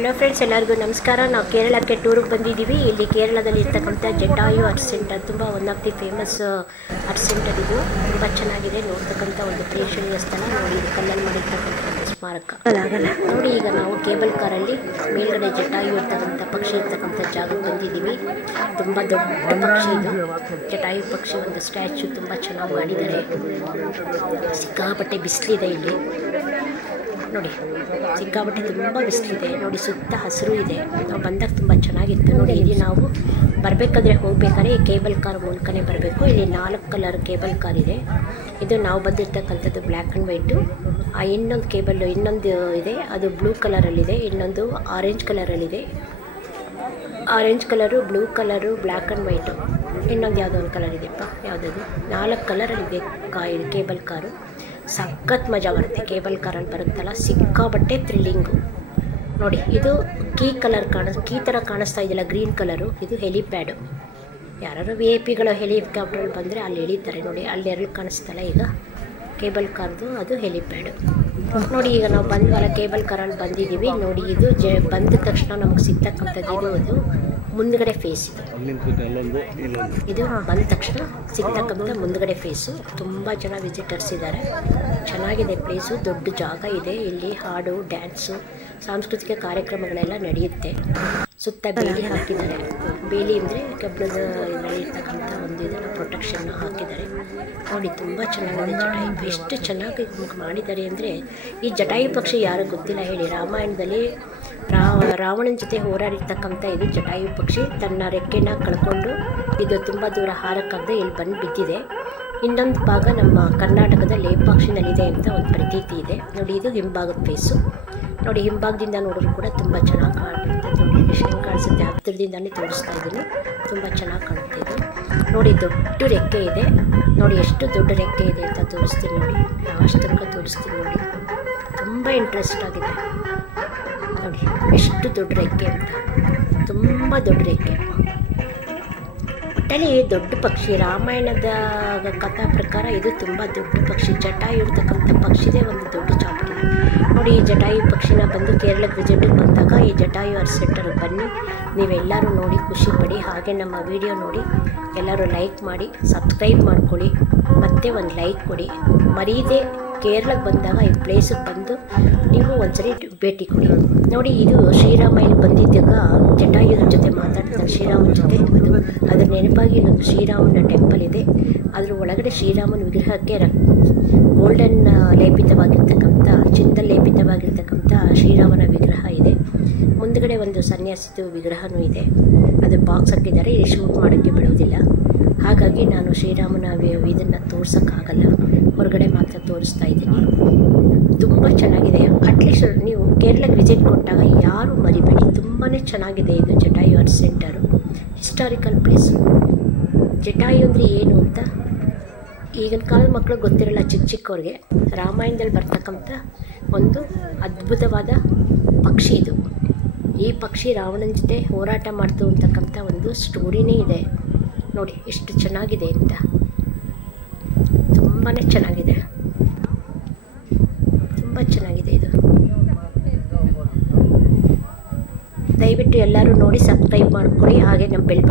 Hello friends ಎಲ್ಲರಿಗೂ ನಮಸ್ಕಾರ. ನಾವು ಕೇರಳಕ್ಕೆ ಟೂರಿಗೆ ಬಂದಿದ್ದೀವಿ. ಇಲ್ಲಿ ಕೇರಳದಲ್ಲಿ ಇರ್ತಕ್ಕಂಥ ಜಟಾಯು ಆರ್ಟ್ ಸೆಂಟರ್ ತುಂಬ one of the famous art centre ಇದು. ತುಂಬ ಚೆನ್ನಾಗಿದೆ. ನೋಡ್ತಕ್ಕಂಥ ಒಂದು ಪ್ರೇಕ್ಷಣೀಯ ಸ್ಥಳ. ನೋಡಿ, ಇದು ಕಲ್ಲಲ್ಲಿ ಮಾಡಿರ್ತಕ್ಕಂಥ ಒಂದು ಸ್ಮಾರಕ. ನೋಡಿ, ಈಗ ನಾವು ಕೇಬಲ್ ಕಾರಲ್ಲಿ ಮೇಲ್ಗಡೆ ಜಟಾಯು ಇರ್ತಕ್ಕಂಥ ಪಕ್ಷಿ ಇರ್ತಕ್ಕಂಥ ಜಾಗಕ್ಕೆ ಬಂದಿದ್ದೀವಿ. ತುಂಬ ದೊಡ್ಡ ಪಕ್ಷಿ ಇದು. ಜಟಾಯು ಪಕ್ಷಿ ಒಂದು ಸ್ಟ್ಯಾಚು ತುಂಬ ಚೆನ್ನಾಗಿ ಮಾಡಿದ್ದಾರೆ. ಸಿಕ್ಕಾಪಟ್ಟೆ ಬಿಸಿಲಿದೆ ಇಲ್ಲಿ. ನೋಡಿ. ಸಿಕ್ಕಾಪಟ್ಟೆ ತುಂಬ ಬಿಸಿಲಿದೆ ನೋಡಿ ಸುತ್ತ ಹಸಿರು ಇದೆ. ನಾವು ಬಂದಾಗ ತುಂಬ ಚೆನ್ನಾಗಿತ್ತು ನೋಡಿ, ಇಲ್ಲಿ ನಾವು ಬರಬೇಕಾದ್ರೆ ಹೋಗ್ಬೇಕಾದ್ರೆ ಈ ಕೇಬಲ್ ಕಾರ್ ಮೂಲಕನೇ ಬರಬೇಕು. ಇಲ್ಲಿ ನಾಲ್ಕು ಕಲರ್ ಕೇಬಲ್ ಕಾರ್ ಇದೆ. ಇದು ನಾವು ಬಂದಿರ್ತಕ್ಕಂಥದ್ದು ಬ್ಲ್ಯಾಕ್ ಆ್ಯಂಡ್ ವೈಟು. ಆ ಇನ್ನೊಂದು ಕೇಬಲ್ ಇನ್ನೊಂದು ಇದೆ. ಅದು ಬ್ಲೂ ಕಲರಲ್ಲಿದೆ. ಇನ್ನೊಂದು orange ಕಲರಲ್ಲಿದೆ. Orange colour, blue colour, black and white. ಇನ್ನೊಂದು ಯಾವುದೋ ಒಂದು ಕಲರ್ ಇದೆಯಪ್ಪ ಯಾವುದದು? ನಾಲ್ಕು ಕಲರಲ್ಲಿದೆ ಕಾ ಇದು ಕೇಬಲ್ ಕಾರು ಸಖತ್ ಮಜಾ ಬರುತ್ತೆ ಕೇಬಲ್ ಕಾರಲ್ಲಿ ಬರುತ್ತಲ್ಲ ಸಿಕ್ಕಾಬಟ್ಟೆ ಥ್ರಿಲ್ಲಿಂಗು ನೋಡಿ, ಇದು ಕೀ ಕಲರ್ ಕಾಣಿಸ್ ಕೀ ಥರ ಕಾಣಿಸ್ತಾ ಇದೆಯಲ್ಲ ಗ್ರೀನ್ ಕಲರು ಇದು ಹೆಲಿಪ್ಯಾಡು ಯಾರು ವಿ ಐ ಪಿಗಳು ಹೆಲಿಕಾಪ್ಟ್ರಲ್ಲಿ ಬಂದರೆ ಅಲ್ಲಿ ಎಳಿತಾರೆ. ನೋಡಿ, ಅಲ್ಲಿ ಎರಡು ಕಾಣಿಸ್ತಲ್ಲ ಈಗ. ಕೇಬಲ್ ಕಾರ್ದು ಅದು ಹೆಲಿಪ್ಯಾಡು ನೋಡಿ, ಈಗ ನಾವು ಬಂದ್ವಲ್ಲ ಕೇಬಲ್ ಕಾರಲ್ಲಿ ಬಂದಿದ್ದೀವಿ. ನೋಡಿ, ಇದು ಜ ಬಂದ ತಕ್ಷಣ ನಮಗೆ ಸಿಗ್ತಕ್ಕಂಥದ್ದು ಇದು. ಅದು ಮುಂದ್ಗಡೆ ಫೇಸ್ ಇದು. ಇದು ಬಂದ ತಕ್ಷಣ ಸಿಗ್ತಕ್ಕಂಥ ಮುಂದ್ಗಡೆ ಫೇಸು ತುಂಬ ಜನ ವಿಸಿಟರ್ಸ್ ಇದ್ದಾರೆ. ಚೆನ್ನಾಗಿದೆ ಪ್ಲೇಸು ದೊಡ್ಡ ಜಾಗ ಇದೆ. ಇಲ್ಲಿ ಹಾಡು ಡ್ಯಾನ್ಸು ಸಾಂಸ್ಕೃತಿಕ ಕಾರ್ಯಕ್ರಮಗಳೆಲ್ಲ ನಡೆಯುತ್ತೆ. ಸುತ್ತ ಬೇಲಿ ಹಾಕಿದ್ದಾರೆ. ಬೇಲಿ ಅಂದರೆ ಕಬ್ಬಿಣದ ಇದರಲ್ಲಿರ್ತಕ್ಕಂಥ ಒಂದು ಇದನ್ನು ಪ್ರೊಟೆಕ್ಷನ್ ಹಾಕಿದ್ದಾರೆ. ನೋಡಿ, ತುಂಬ ಚೆನ್ನಾಗಿದೆ ಜಟಾಯು. ಎಷ್ಟು ಚೆನ್ನಾಗಿ ಮಾಡಿದ್ದಾರೆ ಅಂದರೆ, ಈ ಜಟಾಯು ಪಕ್ಷಿ ಯಾರು ಗೊತ್ತಿಲ್ಲ ಹೇಳಿ. ರಾಮಾಯಣದಲ್ಲಿ ರಾವ ರಾವಣನ ಜೊತೆ ಹೋರಾಡಿರ್ತಕ್ಕಂಥ ಇದು ಜಟಾಯು ಪಕ್ಷಿ. ತನ್ನ ರೆಕ್ಕೆನ ಕಳ್ಕೊಂಡು ಇದು ತುಂಬ ದೂರ ಹಾರಕ್ಕಾಗದೆ ಇಲ್ಲಿ ಬಂದು ಬಿದ್ದಿದೆ ಇನ್ನೊಂದು ಭಾಗ ನಮ್ಮ ಕರ್ನಾಟಕದ ಲೇಪಾಕ್ಷಿನಲ್ಲಿದೆ ಅಂತ ಒಂದು ಪ್ರತೀತಿ ಇದೆ. ನೋಡಿ, ಇದು ಹಿಂಭಾಗದ ಫೇಸು ನೋಡಿ, ಹಿಂಭಾಗದಿಂದ ನೋಡಿದ್ರು ಕೂಡ ತುಂಬ ಚೆನ್ನಾಗಿ ಕಾಣುತ್ತೆ ನೋಡಿ ಎಷ್ಟು ಕಾಣಿಸುತ್ತೆ. ಹತ್ತಿರದಿಂದಲೇ ತೋರಿಸ್ತಾ ಇದ್ದೀನಿ. ತುಂಬ ಚೆನ್ನಾಗಿ ಕಾಣುತ್ತೆ ನೋಡಿ, ದೊಡ್ಡ ರೆಕ್ಕೆ ಇದೆ. ನೋಡಿ, ಎಷ್ಟು ದೊಡ್ಡ ರೆಕ್ಕೆ ಇದೆ ಅಂತ ತೋರಿಸ್ತೀನಿ ನೋಡಿ. ಅಷ್ಟು ತನಕ ತೋರಿಸ್ತೀನಿ ನೋಡಿ. ತುಂಬ ಇಂಟ್ರೆಸ್ಟ್ ಆಗಿದೆ. ನೋಡಿ, ಎಷ್ಟು ದೊಡ್ಡ ರೆಕ್ಕೆ ಅಂತ. ತುಂಬ ದೊಡ್ಡ ರೆಕ್ಕೆ. ಒಟ್ಟಲ್ಲಿ ದೊಡ್ಡ ಪಕ್ಷಿ. ರಾಮಾಯಣದ ಕಥಾ ಪ್ರಕಾರ ಇದು ತುಂಬ ದೊಡ್ಡ ಪಕ್ಷಿ. ಜಟಾಯು ಇರ್ತಕ್ಕಂಥ ಪಕ್ಷಿದೇ ಒಂದು ದೊಡ್ಡ ಚಾಪುಡಿ. ನೋಡಿ, ಈ ಜಟಾಯು ಪಕ್ಷಿನ ಬಂದು ಕೇರಳಕ್ಕೆ ವಿಜಿಟಿಗೆ ಬಂದಾಗ ಈ ಜಟಾಯು ಅರ್ಸೆಟ್ಟರು. ಬನ್ನಿ, ನೀವೆಲ್ಲರೂ ನೋಡಿ, ಖುಷಿ ಪಡಿ. ಹಾಗೆ ನಮ್ಮ ವಿಡಿಯೋ ನೋಡಿ, ಎಲ್ಲರೂ ಲೈಕ್ ಮಾಡಿ, ಸಬ್ಸ್ಕ್ರೈಬ್ ಮಾಡ್ಕೊಳ್ಳಿ. ಮತ್ತೆ ಒಂದು ಲೈಕ್ ಕೊಡಿ. ಮರೀದೆ ಕೇರಳಕ್ಕೆ ಬಂದಾಗ ಈ ಪ್ಲೇಸಿಗೆ ಬಂದು ನೀವು ಒಂದ್ಸರಿ ಭೇಟಿ ಕೊಡಿ. ನೋಡಿ, ಇದು ಶ್ರೀರಾಮ ಇಲ್ಲಿ ಬಂದಿದ್ದಾಗ ಜಟಾಯುರ ಜೊತೆ ಮಾತಾಡ್ತಾರೆ ಶ್ರೀರಾಮನ ಜೊತೆ ಇದು ಅದರ ನೆನಪಾಗಿ ಇಲ್ಲೊಂದು ಶ್ರೀರಾಮನ ಟೆಂಪಲ್ ಇದೆ. ಅದರ ಒಳಗಡೆ ಶ್ರೀರಾಮನ ವಿಗ್ರಹಕ್ಕೆ ರ ಗೋಲ್ಡನ್ ಲೇಪಿತವಾಗಿರ್ತಕ್ಕಂಥ ಚಿನ್ನದ ಲೇಪಿತವಾಗಿರ್ತಕ್ಕಂಥ ಶ್ರೀರಾಮನ ವಿಗ್ರಹ ಇದೆ. ಮುಂದ್ಗಡೆ ಒಂದು ಸನ್ಯಾಸಿದು ವಿಗ್ರಹನೂ ಇದೆ. ಅದು ಬಾಕ್ಸ್ ಹಾಕಿದ್ದಾರೆ. ಇಲ್ಲಿ ಶೂಟ್ ಮಾಡೋಕ್ಕೆ ಬಿಡೋದಿಲ್ಲ ಹಾಗಾಗಿ ನಾನು ಶ್ರೀರಾಮನ ಇದನ್ನು ತೋರ್ಸೋಕ್ಕಾಗಲ್ಲ. ಹೊರಗಡೆ ಮಾತ್ರ ತೋರಿಸ್ತಾ ಇದ್ದೀನಿ. ತುಂಬ ಚೆನ್ನಾಗಿದೆ. ಅಟ್ಲೀಸ್ಟ್ ನೀವು ಕೇರಳಕ್ಕೆ ವಿಸಿಟ್ ಕೊಟ್ಟಾಗ ಯಾರೂ ಮರಿಬೇಡಿ. ತುಂಬಾ ಚೆನ್ನಾಗಿದೆ ಇದು Jatayu art centre historical place Jatayu ಅಂದರೆ ಏನು ಅಂತ ಈಗಿನ ಕಾಲದ ಮಕ್ಕಳು ಗೊತ್ತಿರಲ್ಲ ಚಿಕ್ಕ ಚಿಕ್ಕವ್ರಿಗೆ ರಾಮಾಯಣದಲ್ಲಿ ಬರ್ತಕ್ಕಂಥ ಒಂದು ಅದ್ಭುತವಾದ ಪಕ್ಷಿ ಇದು. ಈ ಪಕ್ಷಿ ರಾವಣನ ಜೊತೆ ಹೋರಾಟ ಮಾಡ್ತು ಅಂತಕ್ಕಂಥ ಒಂದು ಸ್ಟೋರಿನೇ ಇದೆ. ನೋಡಿ ಎಷ್ಟು ಚೆನ್ನಾಗಿದೆ ಅಂತ. ತುಂಬಾ ಚೆನ್ನಾಗಿದೆ. ತುಂಬ ಚೆನ್ನಾಗಿದೆ ಇದು. ದಯವಿಟ್ಟು ಎಲ್ಲರೂ ನೋಡಿ ಸಬ್ಸ್ಕ್ರೈಬ್ ಮಾಡ್ಕೊಳ್ಳಿ, ಹಾಗೆ ನಮ್ಮ ಬೆಲ್